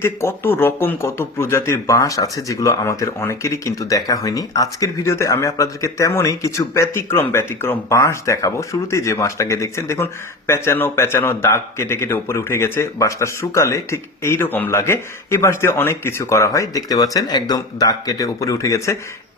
পৃথিবীতে কত রকম, কত প্রজাতির বাঁশ আছে যেগুলো আমাদের অনেকেরই কিন্তু দেখা হয়নি। আজকের ভিডিওতে আমি আপনাদেরকে তেমনই কিছু ব্যতিক্রম ব্যতিক্রম বাঁশ দেখাবো। শুরুতেই যে বাঁশটাকে দেখছেন, দেখুন, পেঁচানো পেঁচানো দাগ কেটে কেটে উপরে উঠে গেছে। বাঁশটা শুকালে ঠিক এই রকম লাগে। এই বাঁশ দিয়ে অনেক কিছু করা হয়। দেখতে পাচ্ছেন, একদম দাগ কেটে উপরে উঠে গেছে।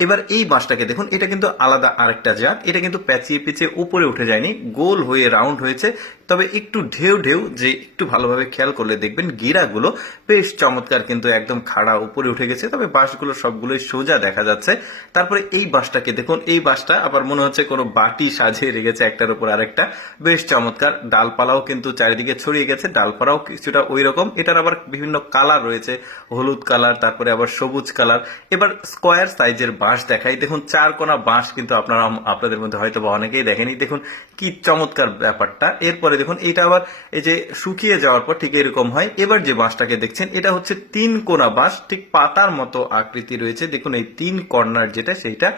এবার এই বাঁশটাকে দেখুন, এটা কিন্তু আলাদা আরেকটা জাত। এটা কিন্তু প্যাচিয়ে পিছিয়ে উপরে উঠে যায়নি। গোল হয়ে, রাউন্ড হয়েছে। তবে একটু ঢেউ ঢেউ যে একটু ভালোভাবে খেয়াল করলে দেখবেন গিরাগুলো বেশ চমৎকার কিন্তু একদম খাড়া উপরে উঠে গেছে। তবে বাঁশগুলো সবগুলোই সোজা দেখা যাচ্ছে। তারপরে এই বাঁশটাকে দেখুন, এই বাঁশটা আবার মনে হচ্ছে কোনো বাটি সাজিয়ে রেখেছে একটার উপর আরেকটা। বেশ চমৎকার, ডালপালাও কিন্তু চারিদিকে ছড়িয়ে গেছে, ডালপালাও কিছুটা ওই রকম এটার আবার বিভিন্ন কালার রয়েছে, হলুদ কালার, তারপরে আবার সবুজ কালার। এবার স্কোয়ার সাইজের বাঁশ দেখাই। দেখুন চার কোনা বাঁশ কিন্তু আপনারা, আপনাদের মধ্যে হয়তো বা অনেকেই দেখেনি। দেখুন, কি চমৎকার ব্যাপারটা। এরপরে দেখুন এটা আবার এই যে শুকিয়ে যাওয়ার পর ঠিক এরকম হয়। এবার যে বাঁশটাকে দেখছেন, এটা হচ্ছে তিন কোনা বাঁশ, ঠিক পাতার মতো আকৃতি রয়েছে। দেখুন, এই তিন কর্নার যেটা, সেইটা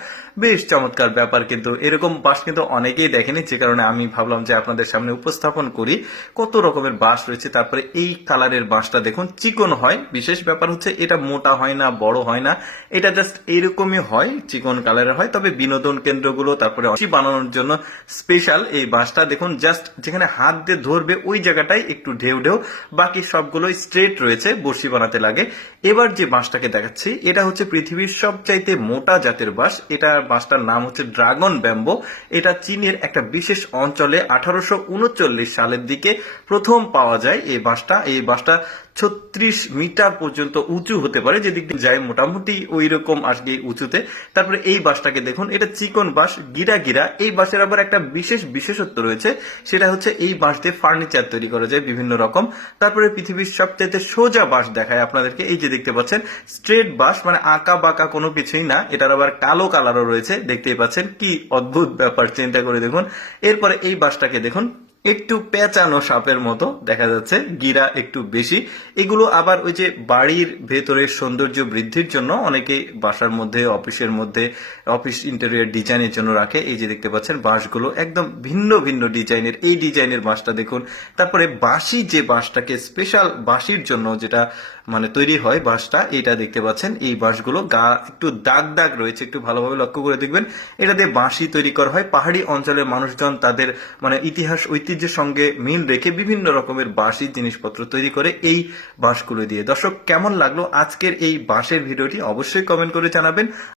বেশ চমৎকার ব্যাপার কিন্তু। এরকম বাঁশ কিন্তু অনেকেই দেখেনি, যে কারণে আমি ভাবলাম যে আপনাদের সামনে উপস্থাপন করি। কত রকমের বাঁশ রয়েছে, তারপরে এই কালারের বাঁশটা দেখুন, চিকন হয়। বিশেষ ব্যাপার হচ্ছে, এটা মোটা হয় না, বড় হয় না। এটা জাস্ট এরকমই হয়, চিকন কালারের হয়। তবে বিনোদন কেন্দ্রগুলো, তারপরে বানানোর জন্য স্পেশাল এই বাঁশটা দেখুন জাস্ট যেখানে হাত দিয়ে ধরবে, ওই জায়গাটাই একটু ঢেউ ঢেউ। বাকি সবগুলো স্ট্রেট রয়েছে বসি বানাতে লাগে। এবার যে বাঁশটাকে দেখাচ্ছি, এটা হচ্ছে পৃথিবীর সবচাইতে মোটা জাতের বাঁশ। এটা বাঁশটার নাম হচ্ছে ড্রাগন ব্যাম্বো। এটা চীনের একটা বিশেষ অঞ্চলে আঠারোশো উনচল্লিশ সালের দিকে প্রথম পাওয়া যায় এই বাঁশটা। এই বাঁশটা ছত্রিশ মিটার পর্যন্ত উঁচু হতে পারে যেদিক দিয়ে যায় মোটামুটি ওই রকম আসবে উঁচুতে। তারপরে এই বাঁশটাকে দেখুন, এটা চিকন বাঁশ, গিরা গিরা। এই বাঁশের আবার একটা বিশেষ বিশেষত্ব রয়েছে, সেটা হচ্ছে এই বাঁশ দিয়ে ফার্নিচার তৈরি করা যায় বিভিন্ন রকম। তারপরে পৃথিবীর সবচেয়ে সোজা বাঁশ দেখায় আপনাদেরকে। এই যে দেখতে পাচ্ছেন স্ট্রেট বাঁশ মানে আঁকা বাঁকা কোনো কিছুই না। এটার আবার কালো কালারও রয়েছে। দেখতেই পাচ্ছেন, কি অদ্ভুত ব্যাপার, চিন্তা করে দেখুন। এরপরে এই বাঁশটাকে দেখুন একটু পেঁচানো সাপের মতো, দেখা যাচ্ছে গিরা একটু বেশি। এগুলো আবার ওই যে বাড়ির ভেতরের সৌন্দর্য বৃদ্ধির জন্য অনেকে বাসার মধ্যে, অফিসের মধ্যে, অফিস ইন্টেরিয়ার ডিজাইনের জন্য রাখে। এই যে দেখতে পাচ্ছেন, বাঁশগুলো একদম ভিন্ন ভিন্ন ডিজাইনের। এই ডিজাইনের বাঁশটা দেখুন। তারপরে বাঁশি যে বাঁশটাকে স্পেশাল বাঁশির জন্য যেটা মানে তৈরি হয় বাঁশটা এটা দেখতে পাচ্ছেন, এই বাঁশগুলো গা, একটু দাগ দাগ রয়েছে, একটু ভালোভাবে লক্ষ্য করে দেখবেন। এটা দিয়ে বাঁশি তৈরি করা হয়। পাহাড়ি অঞ্চলের মানুষজন তাদের মানে ইতিহাস, ঐতিহ্যের সঙ্গে মিল রেখে বিভিন্ন রকমের বাঁশি জিনিসপত্র তৈরি করে এই বাঁশগুলো দিয়ে। দর্শক, কেমন লাগল আজকের এই বাঁশের ভিডিওটি? অবশ্যই কমেন্ট করে জানাবেন।